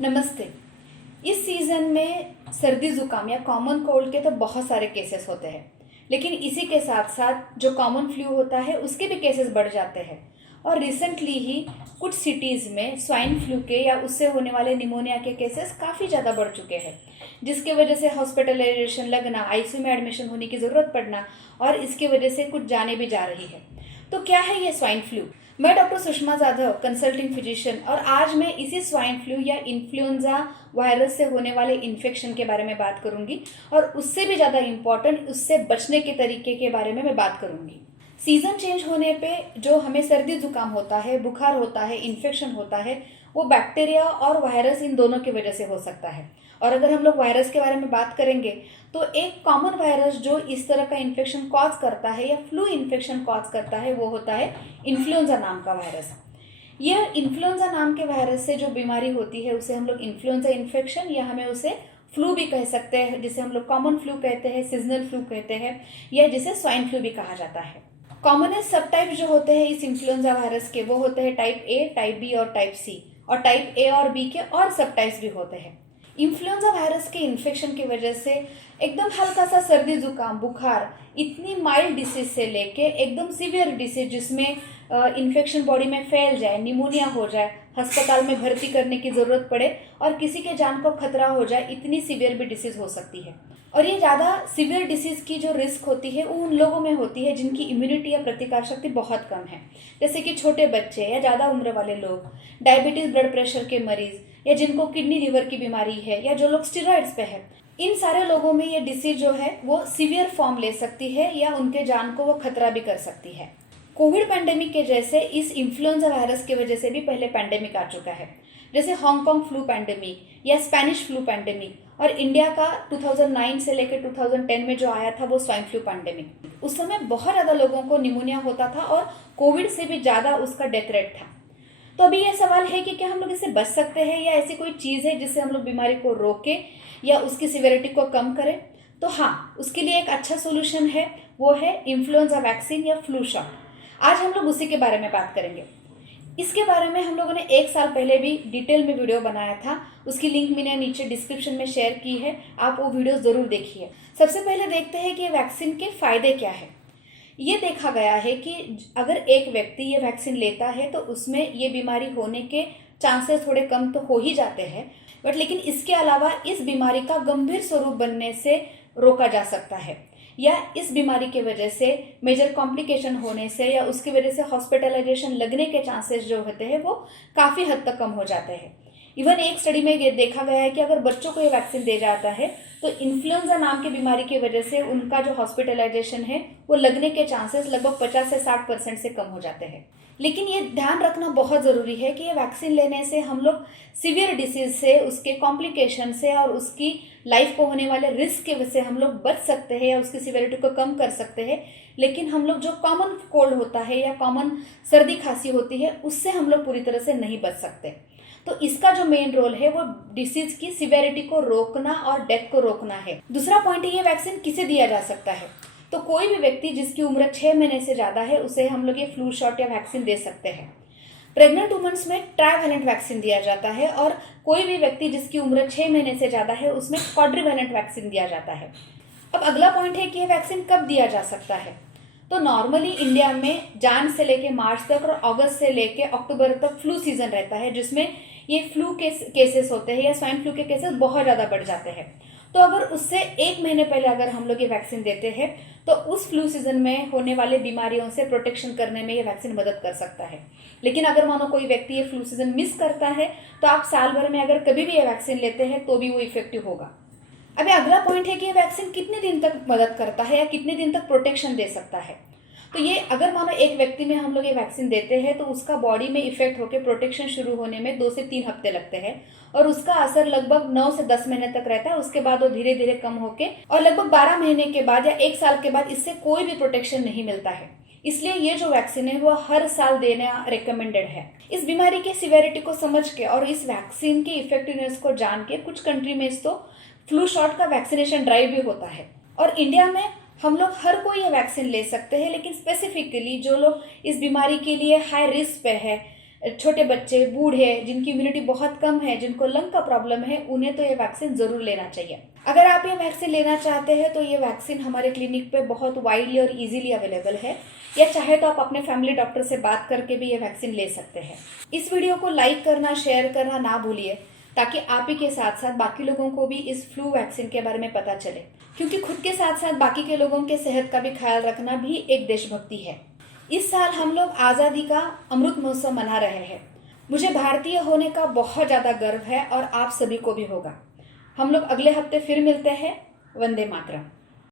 नमस्ते। इस सीज़न में सर्दी ज़ुकाम या कॉमन कोल्ड के तो बहुत सारे केसेस होते हैं, लेकिन इसी के साथ साथ जो कॉमन फ्लू होता है उसके भी केसेस बढ़ जाते हैं। और रिसेंटली ही कुछ सिटीज़ में स्वाइन फ्लू के या उससे होने वाले निमोनिया के केसेस काफ़ी ज़्यादा बढ़ चुके हैं, जिसके वजह से हॉस्पिटलाइजेशन लगना, आईसीयू में एडमिशन होने की ज़रूरत पड़ना और इसकी वजह से कुछ जाने भी जा रही है। तो क्या है ये स्वाइन फ्लू? मैं doctor Sushma Jadhav, consulting physician, और आज मैं इसी स्वाइन फ्लू या इन्फ्लुएंजा वायरस से होने वाले इन्फेक्शन के बारे में बात करूंगी और उससे भी ज़्यादा इम्पॉर्टेंट उससे बचने के तरीके के बारे में मैं बात करूंगी। सीज़न चेंज होने पे जो हमें सर्दी जुकाम होता है, बुखार होता है, इन्फेक्शन होता है, वो बैक्टीरिया और वायरस इन दोनों की वजह से हो सकता है। और अगर हम लोग वायरस के बारे में बात करेंगे तो एक कॉमन वायरस जो इस तरह का इन्फेक्शन कॉज करता है या फ्लू इन्फेक्शन कॉज करता है वो होता है इन्फ्लुएंजा नाम का वायरस। यह इन्फ्लुएंजा नाम के वायरस से जो बीमारी होती है उसे हम लोग इन्फ्लुएंजा इन्फेक्शन या हमें उसे फ्लू भी कह सकते हैं, जिसे हम लोग कॉमन फ्लू कहते हैं, सीजनल फ्लू कहते हैं, या जिसे स्वाइन फ्लू भी कहा जाता है। कॉमनेस्ट सब टाइप जो होते हैं इस इन्फ्लुएंजा वायरस के वो होते हैं टाइप ए, टाइप बी और टाइप सी, और टाइप ए और बी के और सब टाइप्स भी होते हैं। इन्फ्लुएंजा वायरस के इन्फेक्शन की वजह से एकदम हल्का सा सर्दी जुकाम, बुखार, इतनी माइल्ड डिसीज से लेके एकदम सीवियर डिसीज जिसमें इन्फेक्शन बॉडी में फैल जाए, निमोनिया हो जाए, अस्पताल में भर्ती करने की ज़रूरत पड़े और किसी के जान को खतरा हो जाए, इतनी सीवियर भी डिसीज हो सकती है। और ये ज़्यादा सीवियर डिसीज़ की जो रिस्क होती है वो उन लोगों में होती है जिनकी इम्यूनिटी या प्रतिकार शक्ति बहुत कम है, जैसे कि छोटे बच्चे या ज़्यादा उम्र वाले लोग, डायबिटीज़, ब्लड प्रेशर के मरीज़, या जिनको किडनी लीवर की बीमारी है, या जो लोग स्टेरॉइड्स पे है। इन सारे लोगों में ये डिसीज जो है वो सीवियर फॉर्म ले सकती है या उनके जान को वो खतरा भी कर सकती है। कोविड पैंडेमिक के जैसे इस इन्फ्लुएंजा वायरस की वजह से भी पहले पैंडेमिक आ चुका है, जैसे हांगकांग फ्लू पैंडेमिक या स्पेनिश फ्लू पैंडेमिक, और इंडिया का 2009 से लेकर 2010 में जो आया था वो स्वाइन फ्लू पैंडेमिक। उस समय बहुत ज़्यादा लोगों को निमोनिया होता था और कोविड से भी ज़्यादा उसका डेथ रेट था। तो अभी ये सवाल है कि क्या हम लोग इससे बच सकते हैं या ऐसी कोई चीज़ है जिससे हम लोग बीमारी को रोकें या उसकी सिवियरिटी को कम करें? तो हाँ, उसके लिए एक अच्छा सोल्यूशन है, वो है इन्फ्लुएंजा वैक्सीन या फ्लू शॉट। आज हम लोग उसी के बारे में बात करेंगे। इसके बारे में हम लोगों ने 1 साल पहले भी डिटेल में वीडियो बनाया था, उसकी लिंक मैंने नीचे डिस्क्रिप्शन में शेयर की है, आप वो वीडियो ज़रूर देखिए। सबसे पहले देखते हैं कि ये वैक्सीन के फ़ायदे क्या है। ये देखा गया है कि अगर एक व्यक्ति ये वैक्सीन लेता है तो उसमें ये बीमारी होने के चांसेस थोड़े कम तो हो ही जाते हैं, बट लेकिन इसके अलावा इस बीमारी का गंभीर स्वरूप बनने से रोका जा सकता है, या इस बीमारी के वजह से मेजर कॉम्प्लिकेशन होने से या उसकी वजह से हॉस्पिटलाइजेशन लगने के चांसेस जो होते हैं वो काफ़ी हद तक कम हो जाते हैं। इवन एक स्टडी में ये देखा गया है कि अगर बच्चों को ये वैक्सीन दे जाता है तो इन्फ्लुएंजा नाम की बीमारी की वजह से उनका जो हॉस्पिटलाइजेशन है वो लगने के चांसेस लगभग 50 से 60% से कम हो जाते हैं। लेकिन ये ध्यान रखना बहुत ज़रूरी है कि ये वैक्सीन लेने से हम लोग सीवियर डिसीज से, उसके कॉम्प्लिकेशन से और उसकी लाइफ को होने वाले रिस्क के वजह से हम लोग बच सकते हैं या उसकी सीवियरिटी को कम कर सकते हैं। लेकिन हम लोग जो कॉमन कोल्ड होता है या कॉमन सर्दी खांसी होती है उससे हम लोग पूरी तरह से नहीं बच सकते। तो इसका जो मेन रोल है वो डिसीज की सिवियरिटी को रोकना और डेथ को रोकना है। दूसरा पॉइंट है, ये वैक्सीन किसे दिया जा सकता है? तो कोई भी व्यक्ति जिसकी उम्र 6 महीने से ज़्यादा है उसे हम लोग ये फ्लू शॉट या वैक्सीन दे सकते हैं। प्रेग्नेंट वुमेन्स में ट्राइवैलेंट वैक्सीन दिया जाता है और कोई भी व्यक्ति जिसकी उम्र 6 महीने से ज़्यादा है उसमें क्वाड्रिवैलेंट वैक्सीन दिया जाता है। अब अगला पॉइंट है कि ये वैक्सीन कब दिया जा सकता है। तो नॉर्मली इंडिया में जान से लेके मार्च तक और अगस्त से लेके अक्टूबर तक फ्लू सीजन रहता है, जिसमें ये फ्लू केसेस होते हैं या स्वाइन फ्लू के केसेस बहुत ज़्यादा बढ़ जाते हैं। तो अगर उससे 1 महीने पहले अगर हम लोग ये वैक्सीन देते हैं तो उस फ्लू सीजन में होने वाले बीमारियों से प्रोटेक्शन करने में ये वैक्सीन मदद कर सकता है। लेकिन अगर मानो कोई व्यक्ति ये फ्लू सीजन मिस करता है तो आप साल भर में अगर कभी भी ये वैक्सीन लेते हैं तो भी वो इफेक्टिव होगा। अभी अगला पॉइंट है कि ये वैक्सीन कितने दिन तक मदद करता है या कितने दिन तक प्रोटेक्शन दे सकता है। तो ये अगर मानो एक व्यक्ति में हम लोग ये वैक्सीन देते हैं तो उसका बॉडी में इफेक्ट होकर प्रोटेक्शन शुरू होने में 2 से 3 हफ्ते लगते हैं और उसका असर लगभग 9 से 10 महीने तक रहता है। उसके बाद वो धीरे धीरे कम होके और लगभग 12 महीने के बाद या 1 साल के बाद इससे कोई भी प्रोटेक्शन नहीं मिलता है। इसलिए ये जो वैक्सीन है वो हर साल देना रिकमेंडेड है। इस बीमारी की सिवियरिटी को समझ के और इस वैक्सीन की इफेक्टिवनेस को जान के कुछ कंट्री में तो फ्लू शॉट का वैक्सीनेशन ड्राइव भी होता है और इंडिया में हम लोग हर कोई ये वैक्सीन ले सकते हैं। लेकिन स्पेसिफिकली जो लोग इस बीमारी के लिए हाई रिस्क पे है, छोटे बच्चे, बूढ़े, जिनकी इम्यूनिटी बहुत कम है, जिनको लंग का प्रॉब्लम है, उन्हें तो ये वैक्सीन ज़रूर लेना चाहिए। अगर आप ये वैक्सीन लेना चाहते हैं तो ये वैक्सीन हमारे क्लिनिक पे बहुत वाइडली और इजीली अवेलेबल है, या चाहे तो आप अपने फैमिली डॉक्टर से बात करके भी ये वैक्सीन ले सकते हैं। इस वीडियो को लाइक करना, शेयर करना ना भूलिए, ताकि आप ही के साथ साथ बाकी लोगों को भी इस फ्लू वैक्सीन के बारे में पता चले, क्योंकि खुद के साथ साथ बाकी के लोगों के सेहत का भी ख्याल रखना भी एक देशभक्ति है। इस साल हम लोग आज़ादी का अमृत महोत्सव मना रहे हैं। मुझे भारतीय होने का बहुत ज़्यादा गर्व है और आप सभी को भी होगा। हम लोग अगले हफ्ते फिर मिलते हैं। वंदे मातरम।